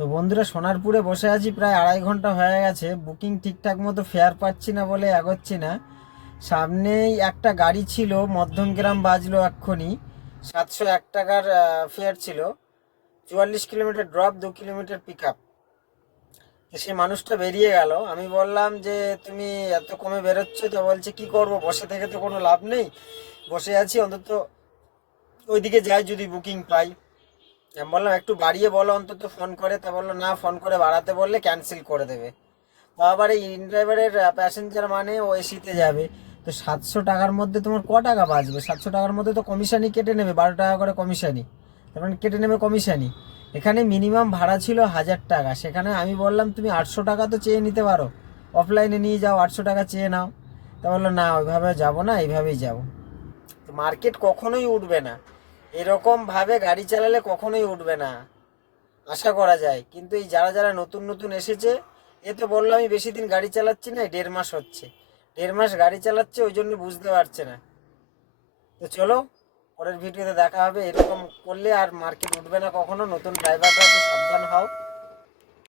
তো বন্ধুরা, সোনারপুরে বসে আছি, প্রায় 2.5 ঘন্টা হয়ে গেছে। বুকিং ঠিকঠাক মতো ফেয়ার পাচ্ছি না বলে এগোচ্ছি না। সামনেই একটা গাড়ি ছিল, মধ্যমগ্রাম বাজলো এক্ষুনি। 701 টাকার ফেয়ার ছিল। 44 kilometre drop, 2 kilometre pick up. সে মানুষটা বেরিয়ে গেল। আমি বললাম যে তুমি এত কমে বেরোচ্ছ, তো বলছে কি করব, বসে থেকে তো কোনো লাভ নেই, বসে আছি, অন্তত ওইদিকে যাই যদি বুকিং পাই। আমি বললাম একটু বাড়িয়ে বলো অন্তত ফোন করে। তা বললো না, ফোন করে বাড়াতে বললে ক্যান্সেল করে দেবে। তো আবার এই ইন ড্রাইভারের প্যাসেঞ্জার মানে ও এসিতে যাবে। তো 700 টাকার মধ্যে তোমার টাকা বাঁচবে? 700 টাকার মধ্যে তো কমিশনই কেটে নেবে, 12 টাকা করে কমিশনই। তার মানে কেটে নেবে কমিশনই। এখানে মিনিমাম ভাড়া ছিল 1000 টাকা, সেখানে আমি বললাম তুমি 800 টাকা তো চেয়ে নিতে পারো, অফলাইনে নিয়ে যাও, 800 টাকা চেয়ে নাও। তা বললো না, ওইভাবে যাবো না, এইভাবেই যাবো। তো মার্কেট কখনোই উঠবে না, এরকম ভাবে গাড়ি চালালে কখনোই উঠবে না, আশা করা যায়। কিন্তু এই যারা যারা নতুন নতুন এসেছে, এ তো বললো আমি বেশি দিন গাড়ি চালাচ্ছি না, 1.5 মাস হচ্ছে, 1.5 মাস গাড়ি চালাচ্ছে, ওই জন্য বুঝতে পারছে না। তো চলো, পরের ভিডিওতে দেখা হবে। এরকম করলে আর মার্কেট উঠবে না কখনো। নতুন ড্রাইভাররা তো সাবধান হও।